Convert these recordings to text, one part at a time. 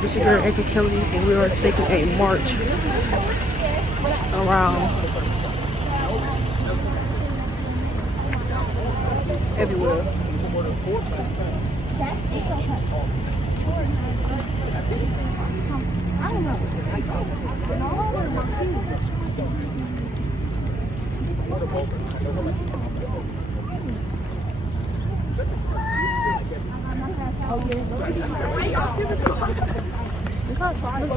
Juicy Girl, Anchor Kelly, and we are taking a march around everywhere. It's not far. Nice.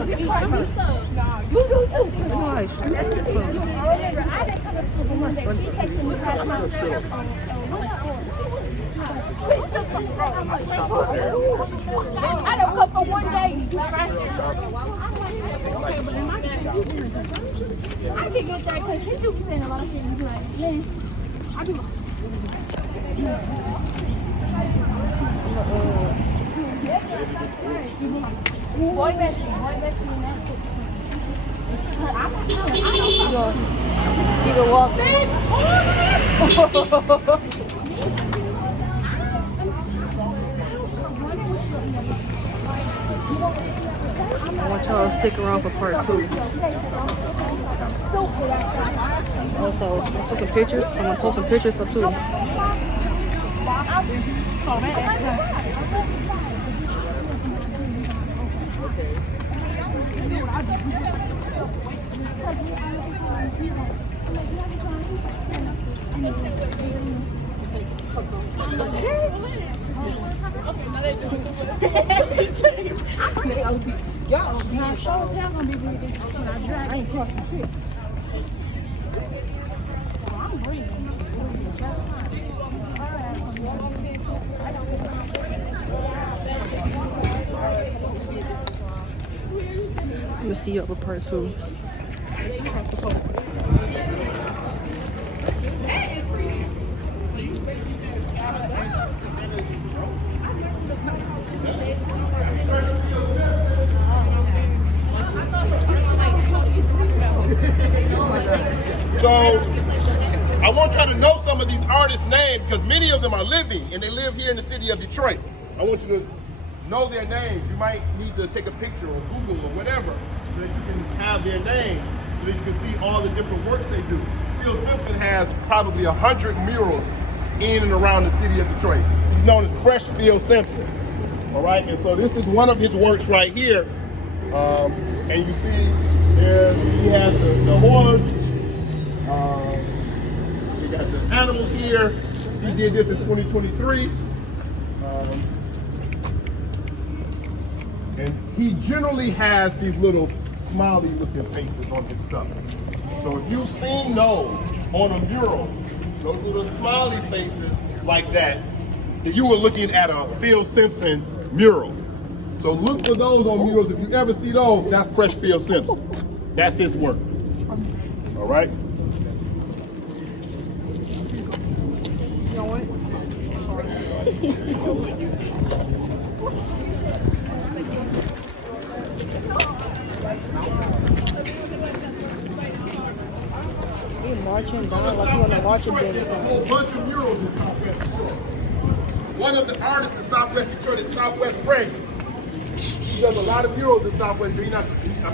I don't come for one day. I can get that because he do be saying a lot of shit. You be like, man, I do. Boy bestie, and that's it. Keep it I want y'all to stick around for part 2. Also, I took some pictures. Someone posting pictures up too. Y'all, my show is not gonna be really good when I drive. I ain't crossing shit. I'm breathing. We'll see you up with part 2. So I want y'all to know some of these artists' names because many of them are living and they live here in the city of Detroit. I want you to know their names. You might need to take a picture or Google or whatever so that you can have their names so that you can see all the different work they do. Phil Simpson has probably 100 murals in and around the city of Detroit. He's known as Fresh Phil Simpson. All right, and so this is one of his works right here. And you see there he has the horse. We got the animals here. He did this in 2023. And he generally has these little smiley looking faces on his stuff. So if you've seen those on a mural, those little smiley faces like that, then you were looking at a Phil Simpson mural. So look for those on murals. If you ever see those, that's Fresh Phil Simpson. That's his work. All right? You marching down like you on a marching band or There's a something. whole bunch of murals in Southwest Detroit. One of the artists in Southwest Detroit is Southwest Freddy. He does a lot of murals in Southwest Detroit.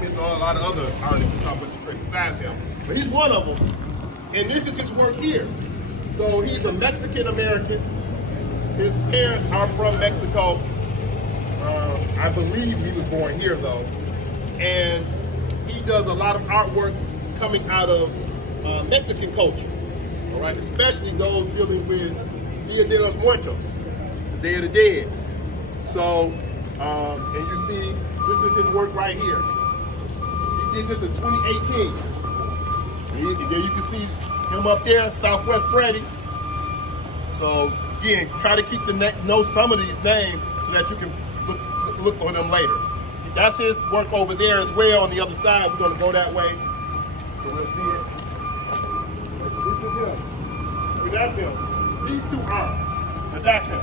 There's a lot of other artists in Southwest Detroit besides him. But he's one of them. And this is his work here. So he's a Mexican American. His parents are from Mexico. I believe he was born here though. And he does a lot of artwork coming out of Mexican culture. All right, especially those dealing with Dia de los Muertos, the Day of the Dead. So, and you see, this is his work right here. He did this in 2018. There you can see him up there, Southwest Freddy. So again, try to keep know some of these names so that you can look for them later. That's his work over there as well on the other side. We're gonna go that way, so we'll see it. This is him. See, that's him. These two aren't, but that's him.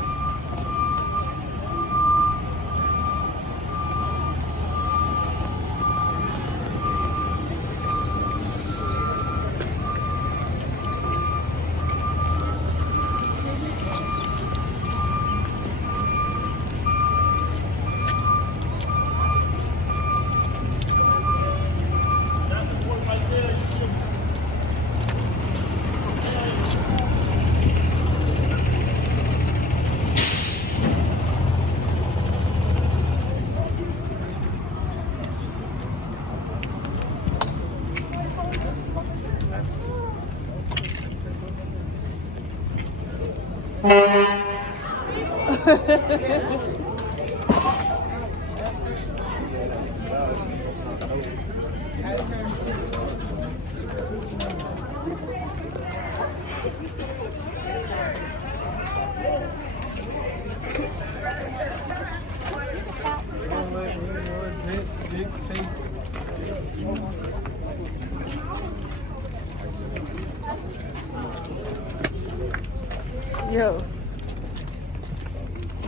Yo.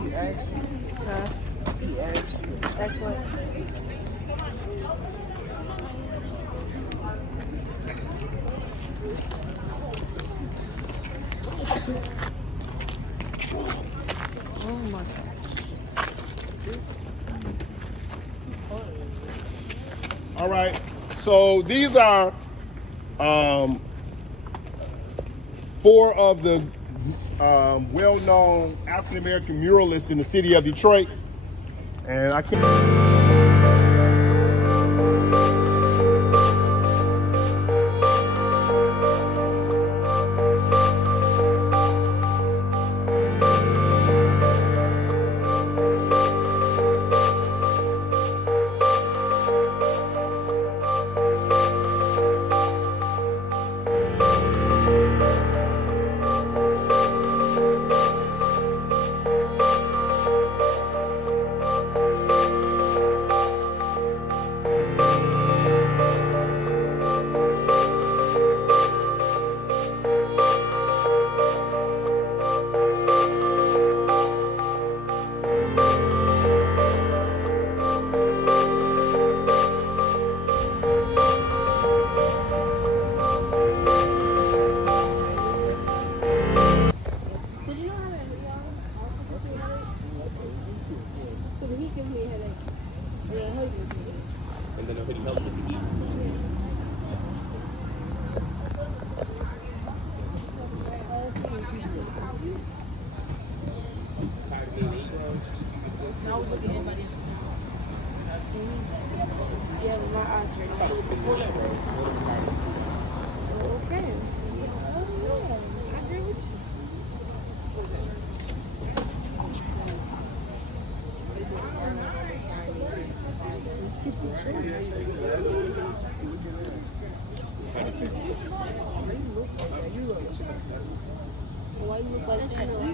He asked. Huh? He asked. Excellent. Oh my God. All right. So these are 4 of the well-known African-American muralists in the city of Detroit. And I can't...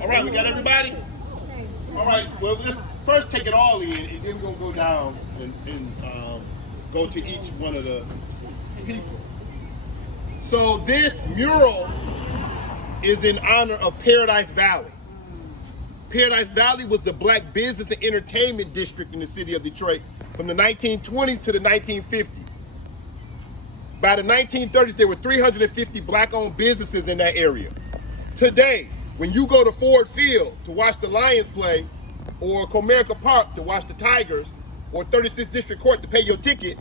All right, we got everybody? All right, well, let's first take it all in, and then we're going to go down and go to each one of the people. So this mural is in honor of Paradise Valley. Paradise Valley was the black business and entertainment district in the city of Detroit from the 1920s to the 1950s. By the 1930s, there were 350 black-owned businesses in that area. Today, when you go to Ford Field to watch the Lions play, or Comerica Park to watch the Tigers, or 36th District Court to pay your ticket,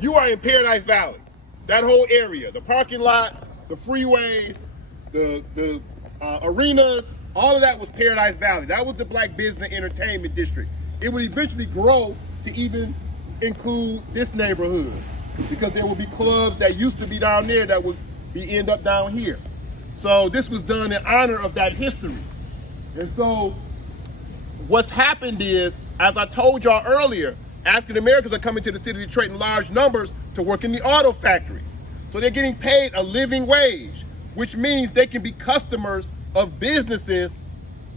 you are in Paradise Valley. That whole area, the parking lots, the freeways, the arenas, all of that was Paradise Valley. That was the black business and entertainment district. It would eventually grow to even include this neighborhood, because there would be clubs that used to be down there that would end up down here. So this was done in honor of that history. And so what's happened is, as I told y'all earlier, African Americans are coming to the city of Detroit in large numbers to work in the auto factories. So they're getting paid a living wage, which means they can be customers of businesses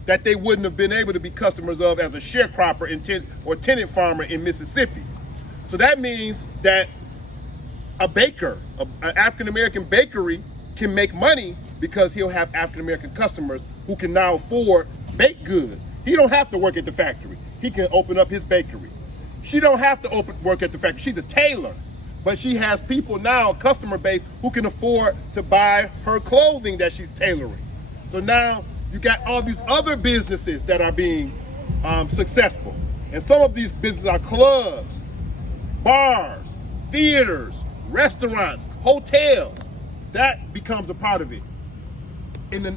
that they wouldn't have been able to be customers of as a sharecropper or tenant farmer in Mississippi. So that means that a baker, an African-American bakery, can make money because he'll have African-American customers who can now afford baked goods. He don't have to work at the factory. He can open up his bakery. She don't have to work at the factory. She's a tailor, but she has people now, a customer base, who can afford to buy her clothing that she's tailoring. So now you got all these other businesses that are being successful. And some of these businesses are clubs, bars, theaters, restaurants, hotels. That becomes a part of it.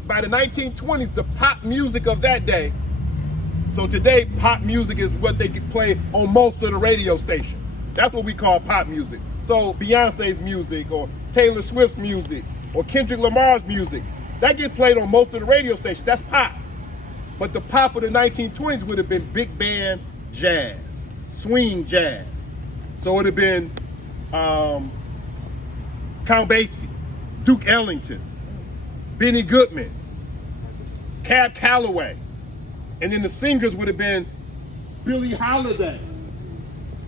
By the 1920s, the pop music of that day, so today pop music is what they could play on most of the radio stations. That's what we call pop music. So Beyonce's music, or Taylor Swift's music, or Kendrick Lamar's music, that gets played on most of the radio stations. That's pop. But the pop of the 1920s would have been big band jazz, swing jazz. So it would have been Count Basie, Duke Ellington, Benny Goodman, Cab Calloway. And then the singers would have been Billie Holiday.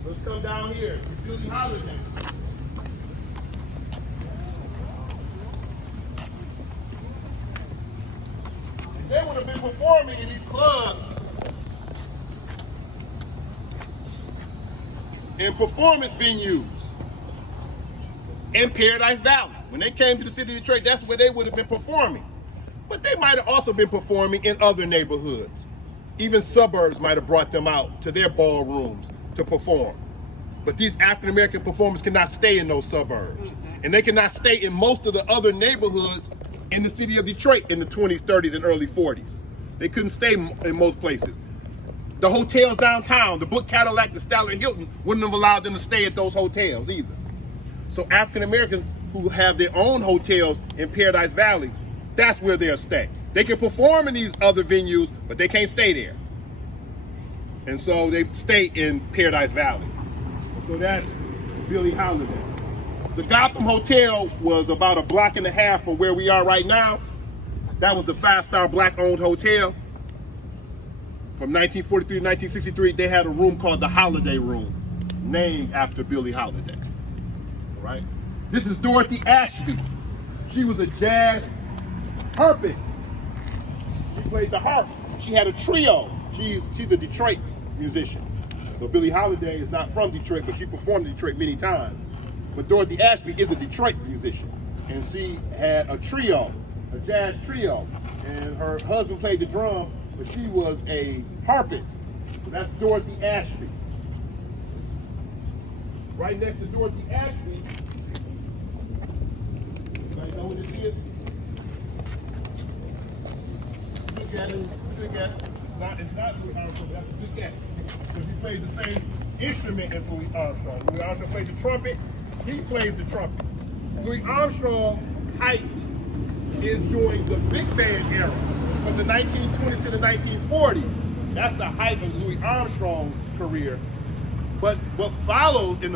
Let's come down here. Billie Holiday. They would have been performing in these clubs and performance venues in Paradise Valley. When they came to the city of Detroit, that's where they would have been performing. But they might have also been performing in other neighborhoods. Even suburbs might have brought them out to their ballrooms to perform. But these African American performers cannot stay in those suburbs. And they cannot stay in most of the other neighborhoods in the city of Detroit in the 20s, 30s, and early 40s. They couldn't stay in most places. The hotels downtown, the Book Cadillac, the Statler Hilton, wouldn't have allowed them to stay at those hotels either. So African Americans who have their own hotels in Paradise Valley, that's where they'll stay. They can perform in these other venues, but they can't stay there. And so they stay in Paradise Valley. So that's Billie Holiday. The Gotham Hotel was about a block and a half from where we are right now. That was the 5-star black-owned hotel. From 1943 to 1963, they had a room called the Holiday Room, named after Billie Holiday. All right? This is Dorothy Ashby. She was a jazz harpist. She played the harp. She had a trio. She's a Detroit musician. So Billie Holiday is not from Detroit, but she performed in Detroit many times. But Dorothy Ashby is a Detroit musician. And she had a trio, a jazz trio. And her husband played the drums, but she was a harpist. So that's Dorothy Ashby. Right next to Dorothy Ashby, anybody know what this is? Good guess. Good guess. It's not Louis Armstrong, but that's a good guess. Because he plays the same instrument as Louis Armstrong. Louis Armstrong plays the trumpet. He plays the trumpet. Louis Armstrong's height is during the big band era, from the 1920s to the 1940s. That's the height of Louis Armstrong's career. But what follows from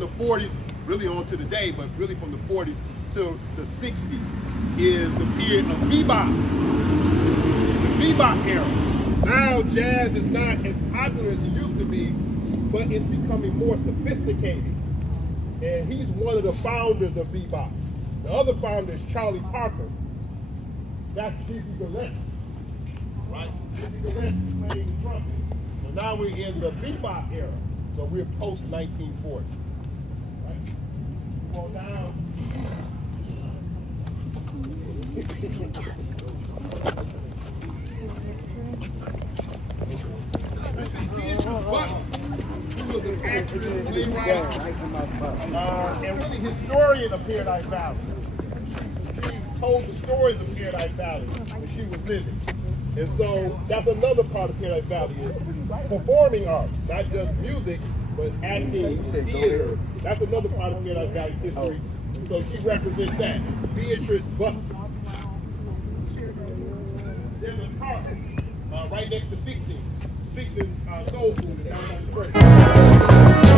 the 40s, really on to today, but really from the 40s to the 60s, is the period of bebop. The bebop era. Now jazz is not as popular as it used to be, but it's becoming more sophisticated. And he's one of the founders of bebop. The other founder is Charlie Parker. That's Dizzy Gillespie, right? Dizzy Gillespie playing the trumpet. So now we're in the bebop era. So we're post 1940. Right? Go down. This is Beatrice Butler. He was an actress, playwright, and really historian of Paradise Valley. She told the stories of Paradise Valley when she was living. And so that's another part of Paradise Valley is performing arts, not just music, but acting, theater. That's another part of Paradise Valley's history. So she represents that. Beatrice Butler. There's a park right next to Fixin' Soul Food in downtown Detroit.